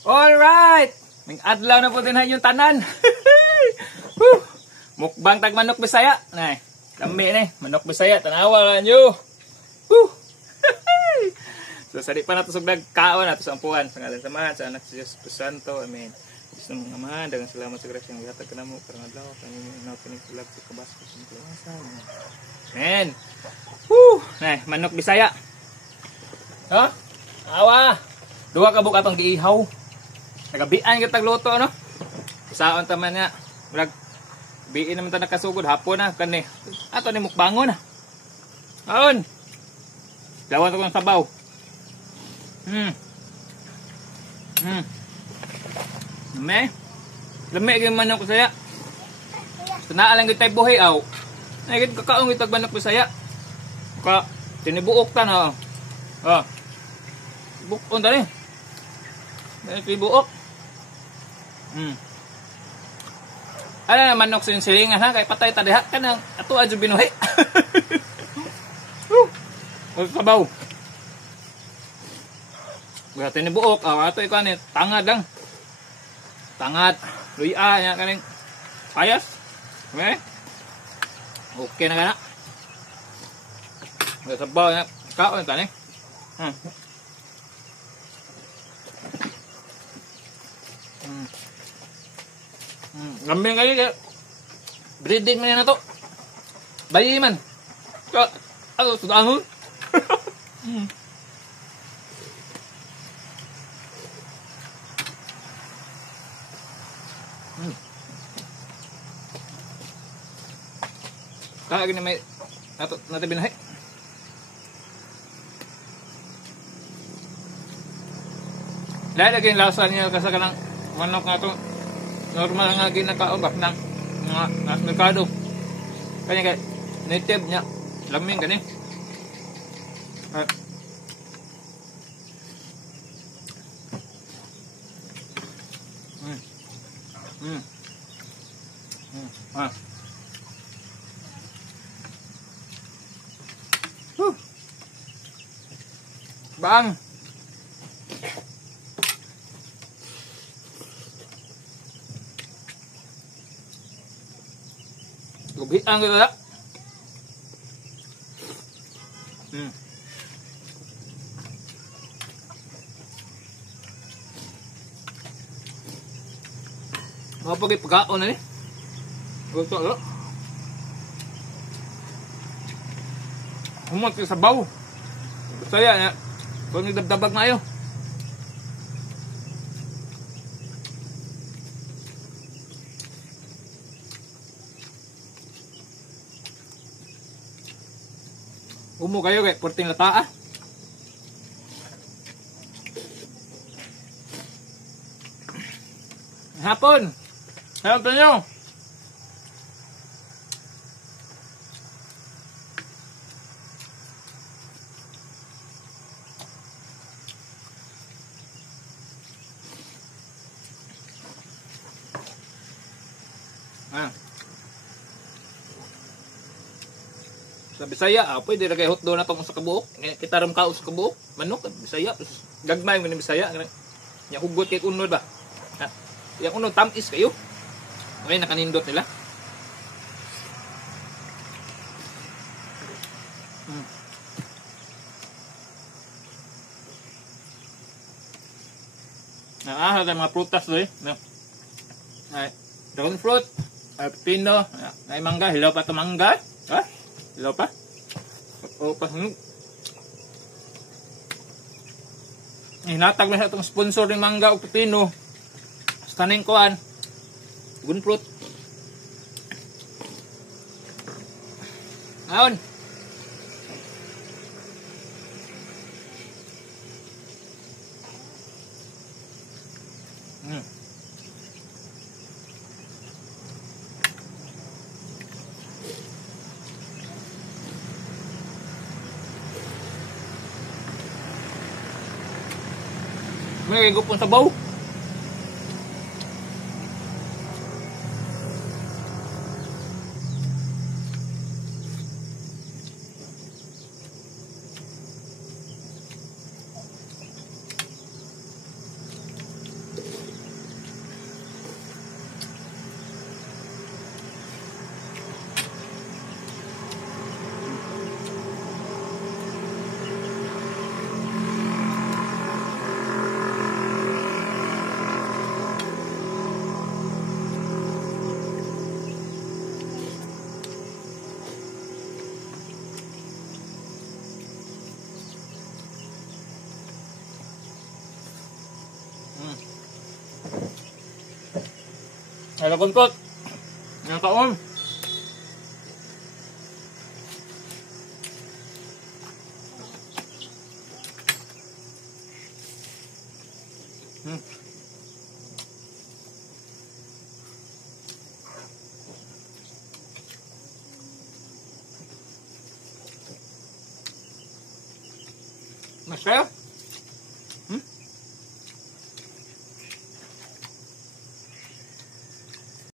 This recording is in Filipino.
Alright! May adlaw na po din yung tanan. Mukbang tag manok Bisaya. Nay, lami ni, manok Bisaya. Tanawa lang nyo. So, sari pa na ito sugdag kaon na ito sa ampuan. Sa ngalan samahan, sa anak si Jesus Santo. Amen. Gusto mong amahan, dagang salamat sa grasya ng ihatag ka na mo. Karang adlaw, kanina na pinipulag sa kabasko sa matuwasa. Amen. Nay, manok Bisaya. Ha? Awa! Duha ka bukatong giihaw. Nagabian kita tagluto, no? Isaon taman niya. Murag, biin naman ta nakasugod. Hapon na, kani. Ato ni mukbangon na. Aon! Lawan ko ng sabaw. Lami yung manok Bisaya. Tunaan lang kita buhay, aw. Nagigit kakaong itag manok Bisaya. Ka, tinibuok ta na. Bukon tali. Tinibuok. Ano na manok silingan ha, kay patay tadiha ka nang ato adyo binuhi. Sabaw. Berarti ni buok, ato ikaw ni tangad lang. Tangad, luya nya kaning payas. Okay na kana. Sabaw nya kaon tani. Lambing kayo kaya breeding man na to. Bayi man. Ano, sudangon? Kaya na may natin binahay. Dahil lagi yung lasa niya kasi ka ng manok nga ito. Normal nga ginakaon ba ng mga nasa merkado. Kanya kaya native niya. Laming ganing. Bang. Gubian gitu ya. Mau pergi pagkaon na ni. Gusto lo. Humot sa sabaw. Saya ya. Kung nagdabdabag na ayo. Umo kayo kay porting lata ah. Hapon. Help nyo. Sa Bisaya, pwede na kayo hotdo na itong sa kabuok. Kita ram kao sa kabuok. Manok, Bisaya. Gagmay mo ni Bisaya. Yang hugot kay unod ba? Yang unod, tamis kayo. Okay, nakanindot nila. Ada mga prutas doon eh. Dragon fruit, pino, ay mangga, hilaw pa ito mangga. Hilaw pa? O pa hinatag na sa itong sponsor ng mangga o pepino. Stunning kuan. Dragon fruit. Aon. May gupon sa baw. Ay, laguntot. Ang kaon. Mas kayo?